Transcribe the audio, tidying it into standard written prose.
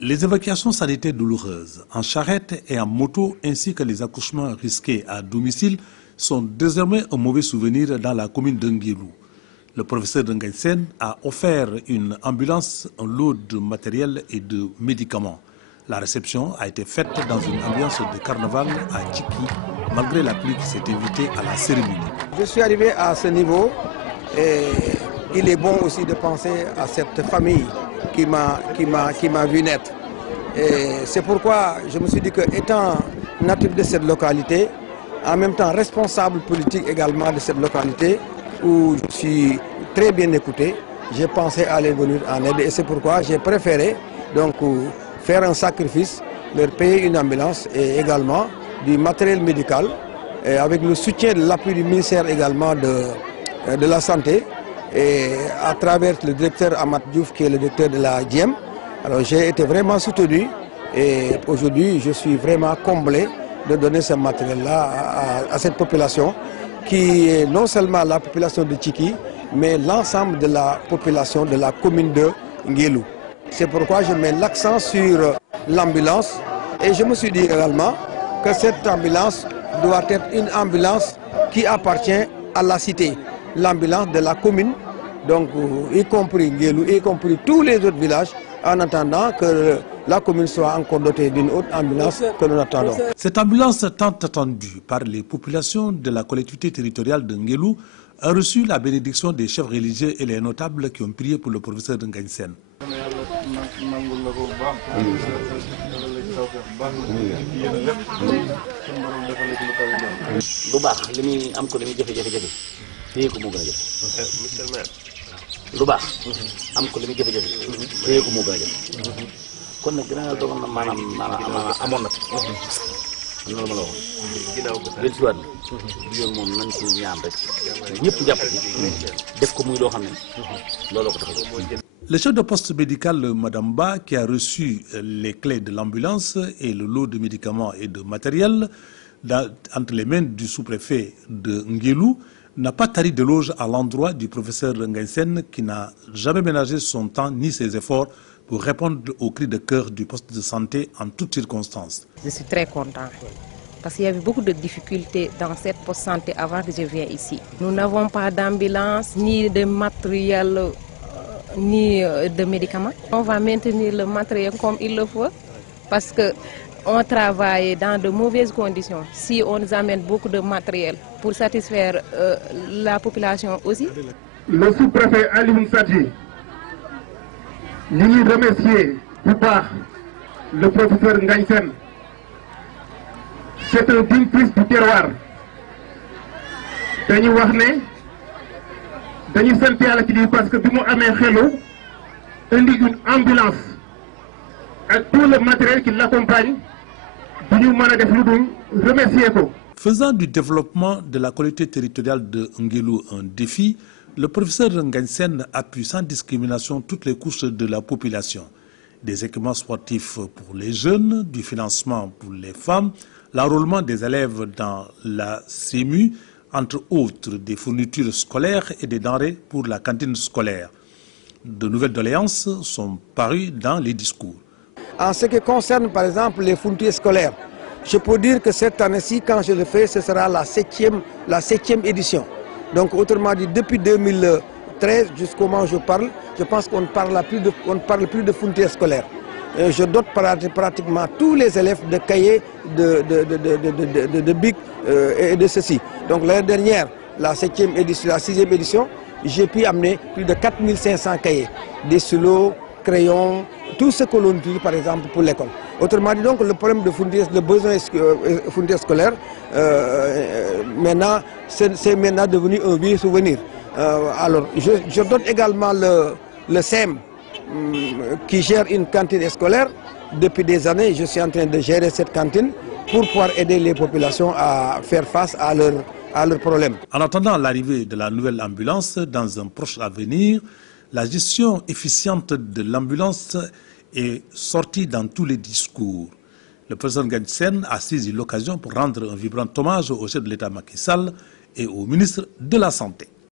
Les évacuations sanitaires douloureuses en charrette et en moto ainsi que les accouchements risqués à domicile sont désormais un mauvais souvenir dans la commune de Nguelou. Le professeur Ngagne Sène a offert une ambulance, un lot de matériel et de médicaments. La réception a été faite dans une ambiance de carnaval à Tchiki, malgré la pluie qui s'est invitée à la cérémonie. Je suis arrivé à ce niveau et il est bon aussi de penser à cette famille qui m'a vu naître. C'est pourquoi je me suis dit que, étant natif de cette localité, en même temps responsable politique également de cette localité, où je suis très bien écouté, j'ai pensé à les venir en aide et c'est pourquoi j'ai préféré donc faire un sacrifice, leur payer une ambulance et également du matériel médical et avec le soutien de l'appui du ministère également de la Santé et à travers le directeur Amat Diouf qui est le directeur de la DIEM. Alors j'ai été vraiment soutenu et aujourd'hui je suis vraiment comblé de donner ce matériel-là à cette population qui est non seulement la population de Tchiki, mais l'ensemble de la population de la commune de Nguelou. C'est pourquoi je mets l'accent sur l'ambulance et je me suis dit également que cette ambulance doit être une ambulance qui appartient à la cité, l'ambulance de la commune, donc y compris Nguelou, y compris tous les autres villages, en attendant que la commune soit encore dotée d'une autre ambulance que nous attendons. Cette ambulance tant attendue par les populations de la collectivité territoriale de Nguelou a reçu la bénédiction des chefs religieux et les notables qui ont prié pour le professeur Ngagne Sène. lu baax am ko li muy jafe-jafe téye ko moo gën a jafe kon nag gannaaw dogal na maanaam amoon na fi am na lu ma la waxoon del siwaat bi yoon moom nañ ci ñaan rek ñëpp jàpp ci def ko muy loo xam ne looloo ko tax. Le chef de poste médical, Madame Ba, qui a reçu les clés de l'ambulance et le lot de médicaments et de matériel entre les mains du sous-préfet de Nguelou, n'a pas tari d'éloge à l'endroit du professeur Ngagne Sène qui n'a jamais ménagé son temps ni ses efforts pour répondre aux cris de cœur du poste de santé en toutes circonstances. Je suis très content parce qu'il y avait beaucoup de difficultés dans cette poste de santé avant que je vienne ici. Nous n'avons pas d'ambulance, ni de matériel, ni de médicaments. On va maintenir le matériel comme il le faut parce que on travaille dans de mauvaises conditions. Si on nous amène beaucoup de matériel pour satisfaire la population aussi. Le sous-préfet Alioune Sadji, nous remercions le professeur Ngagne Sène. C'est un digne fils du terroir. Dañu wax ne dañu sant Yàlla ci lii parce que bi mu amee xelu indi une ambulance ak tout le matériel qui l'accompagne. Faisant du développement de la collectivité territoriale de Nguelou un défi, le professeur Ngagne Sène appuie sans discrimination toutes les couches de la population. Des équipements sportifs pour les jeunes, du financement pour les femmes, l'enrôlement des élèves dans la CEMU, entre autres des fournitures scolaires et des denrées pour la cantine scolaire. De nouvelles doléances sont parues dans les discours. En ce qui concerne par exemple les fournitures scolaires, je peux dire que cette année-ci, quand je le fais, ce sera la septième édition. Donc autrement dit, depuis 2013 jusqu'au moment où je parle, je pense qu'on ne parle plus de fournitures scolaires. Je dote pratiquement tous les élèves de cahiers, de bics et de ceci. Donc l'année dernière, la 6e édition, j'ai pu amener plus de 4500 cahiers, des stylos, crayons, tout ce que l'on utilise par exemple pour l'école. Autrement dit donc le problème de fournitures, le besoin de fournitures scolaires, maintenant c'est maintenant devenu un vieux souvenir. Alors je donne également le SEM qui gère une cantine scolaire. Depuis des années, je suis en train de gérer cette cantine pour pouvoir aider les populations à faire face à leurs problèmes. En attendant l'arrivée de la nouvelle ambulance dans un proche avenir, la gestion efficiente de l'ambulance est sortie dans tous les discours. Le président Ngagne Sène a saisi l'occasion pour rendre un vibrant hommage au chef de l'État Macky Sall et au ministre de la Santé.